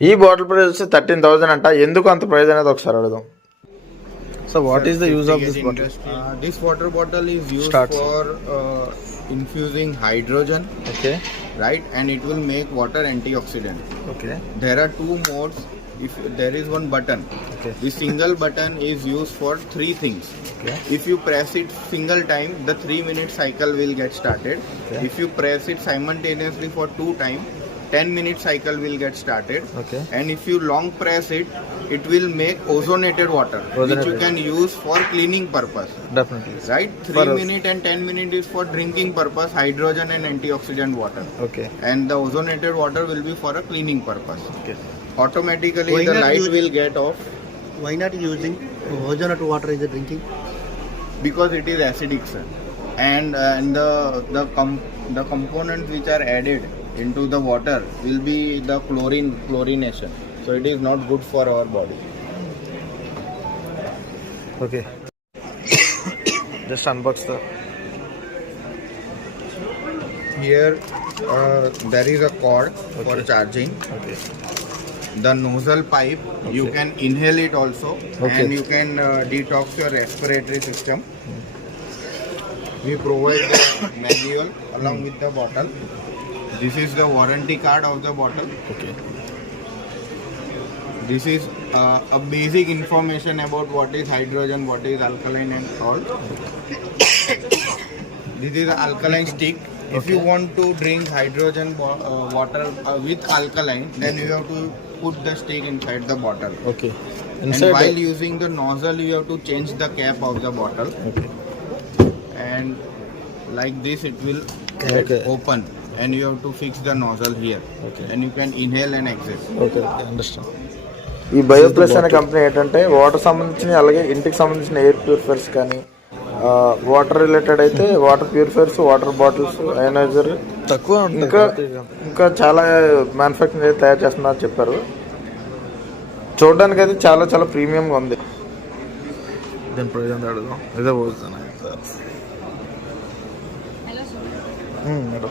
ఈ bottle price వచ్చి 13,000 అంట. ఎందుకు అంత ప్రైస్ అనేది ఒకసారి అడుగుదాం. So what is the use of this bottle? This water bottle is used for infusing hydrogen. Okay. Right, and it will make water antioxidant. Okay. There are two modes. If there is one button, Okay. the single button is used for three things. Okay. If you press it single time, the 3-minute cycle will get started. Okay. If you press it simultaneously for 2 times, 10-minute cycle will get started. Okay. And if you long press it, it will make ozonated water, which you can use for cleaning purpose. Definitely. Right? 3-minute and 10-minute is for drinking purpose, hydrogen and antioxidant water. Okay. And the ozonated water will be for a cleaning purpose. Okay. Automatically the light will get off. Why not using ozonated water is drinking? Because it is acidic, sir. And the components which are added into the water will be the chlorination. So it is not good for our body. Okay. Just unbox the. Here there is a cord for charging. Okay. The nozzle pipe, you can inhale it also, Okay. and you can detox your respiratory system. We provide the manual along with the bottle. This is the warranty card of the bottle. Okay. This is a basic information about what is hydrogen, what is alkaline and salt. This is an alkaline stick. If you want to drink hydrogen water with alkaline, then you have to put the stick inside the bottle. Okay. And while using the nozzle, you have to change the cap of the bottle. Okay. And like this, it will get Okay. open. And you have to fix the nozzle here. Okay. And you can inhale and exhale. Okay understand. ఈ బయోప్లస్ అనే company ఏంటంటే water సంబంధించిన అలాగే ఇంటికి సంబంధించిన air purifiers కానీ water related అయితే water purifiers, water bottles, ioniser తక్కువ ఇంకా చాలా మ్యానుఫ్యాక్చరింగ్ అయితే తయారు చేస్తున్నారని చెప్పారు. చూడడానికి అయితే చాలా చాలా ప్రీమియంగా ఉంది. దీని ప్రైస్ ఎంత అడుగుదాం? ఇదే పోతుంది మేడం.